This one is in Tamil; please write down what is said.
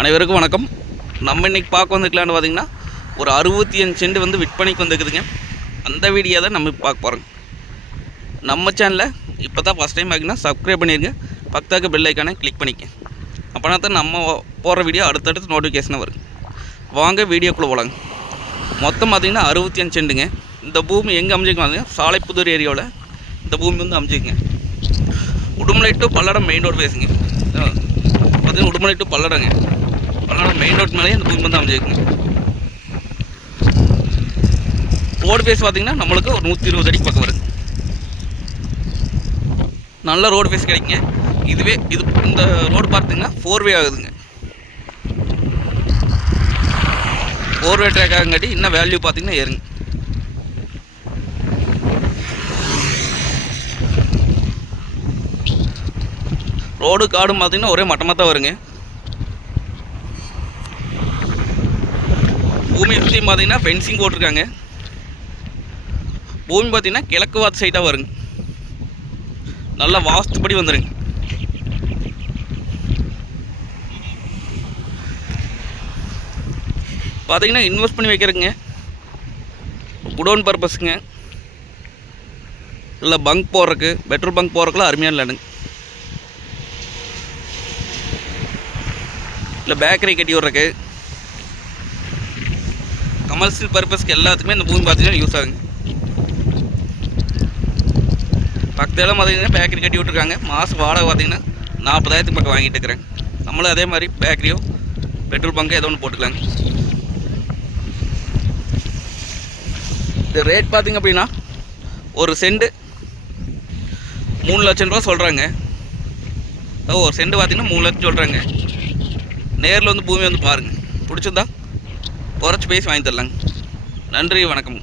அனைவருக்கும் வணக்கம். நம்ம இன்றைக்கி பார்க்க வந்துக்கலான்னு பார்த்தீங்கன்னா ஒரு 65 சென்ட் வந்து விற்பனைக்கு வந்துருக்குதுங்க. அந்த வீடியோ தான் நம்ம பார்க்க போகிறோங்க. நம்ம சேனலில் இப்போ தான் ஃபஸ்ட் டைம் பார்த்திங்கன்னா சப்ஸ்கிரைப் பண்ணிடுங்க, பக்கத்தாக்க பெல் ஐக்கானை கிளிக் பண்ணிக்க. அப்போனா தான் நம்ம போகிற வீடியோ அடுத்தடுத்து நோட்டிஃபிகேஷனாக வரும். வாங்க வீடியோக்குள்ளே போகலாங்க. மொத்தம் பார்த்திங்கன்னா 65 சென்ட்டுங்க. இந்த பூமி எங்கே அமைஞ்சிருக்காங்க? சாலைப்புதூர் ஏரியாவில் இந்த பூமி வந்து அமைஞ்சிருக்குங்க. Udumalai to Palladam main road பேசுங்க. பார்த்தீங்கன்னா உடுமலை டு பல்லடங்க. பல்லடம் மெயின் ரோட் மேலேயே இந்த பூமி வந்து அமைஞ்சிருக்குங்க. ரோடு பேஸ் பார்த்திங்கன்னா நம்மளுக்கு ஒரு 120 அடிக்கு பக்கம் வருது. நல்ல ரோடு பேஸ் கிடைக்குங்க. இதுவே இந்த ரோடு பார்த்திங்கன்னா 4-வே ஆகுதுங்க. 4-வே ட்ராக் ஆகுங்காட்டி இன்னும் வேல்யூ பார்த்திங்கன்னா ஏறுங்க. ரோடு காடும் பார்த்திங்கன்னா ஒரே மட்டமாக தான் வருங்க. பூமி சுற்றி பார்த்திங்கன்னா ஃபென்சிங் போட்டிருக்காங்க. பூமி பார்த்திங்கன்னா கிழக்கு வாத்து சைடாக வருங்க. நல்லா வாஸ்துப்படி வந்துடுங்க. பார்த்திங்கன்னா இன்வெஸ்ட் பண்ணி வைக்கிறதுங்க, குடோன் பர்பஸுங்க, இல்லை பங்க் போடுறதுக்கு, பெட்ரோல் பங்க் போடுறதுக்குலாம் அருமையான லேண்டுங்க. இல்லை பேக்கரி கட்டி விட்றக்கு, கமர்ஷியல் பர்பஸ்க்கு எல்லாத்துக்குமே இந்த பூமி பார்த்திங்கன்னா யூஸ் ஆகுங்க. பக்கத்தெல்லாம் பார்த்திங்கன்னா பேக்கரி கட்டி விட்ருக்காங்க. மாதம் வாடகை பார்த்திங்கன்னா 40,000 பக்கம் வாங்கிட்டு இருக்கிறாங்க. நம்மளும் அதே மாதிரி பேக்கரியோ பெட்ரோல் பங்கோ ஏதோ ஒன்று போட்டுக்கலாங்க. இந்த ரேட் பார்த்திங்க அப்படின்னா ஒரு சென்ட் 3 லட்சம் ரூபா சொல்கிறாங்க. ஒரு சென்ட் பார்த்திங்கன்னா 3 லட்சம் சொல்கிறாங்க. நேரில் வந்து பூமி வந்து பாருங்கள், பிடிச்சிருந்தா குறைச்சி பேசி வாங்கி தரலாங்க. நன்றி, வணக்கம்.